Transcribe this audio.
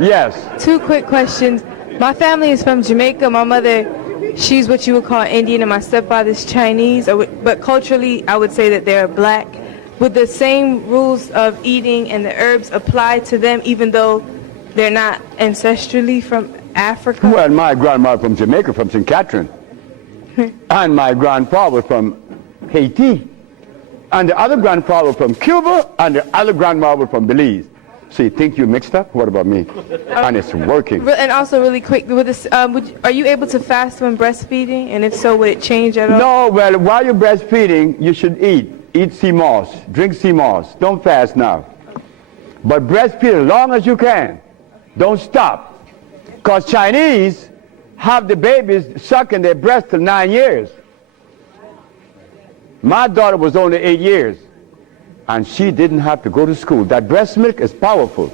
Yes. Two quick questions. My family is from Jamaica. My mother, she's what you would call Indian, and my stepfather's Chinese. But culturally, I would say that they're black. Would the same rules of eating and the herbs apply to them, even though they're not ancestrally from Africa? Well, my grandmother from Jamaica, from St. Catherine. And my grandfather from Haiti. And the other grandfather from Cuba, and the other grandmother from Belize. So you think you mixed up? What about me? And it's working. And also, really quick, with this, are you able to fast when breastfeeding? And if so, would it change at all? No, well, while you're breastfeeding, you should eat. Eat sea moss. Drink sea moss. Don't fast now. But breastfeed as long as you can. Don't stop. Because Chinese have the babies sucking their breast till 9 years. My daughter was only 8 years. And she didn't have to go to school. That breast milk is powerful.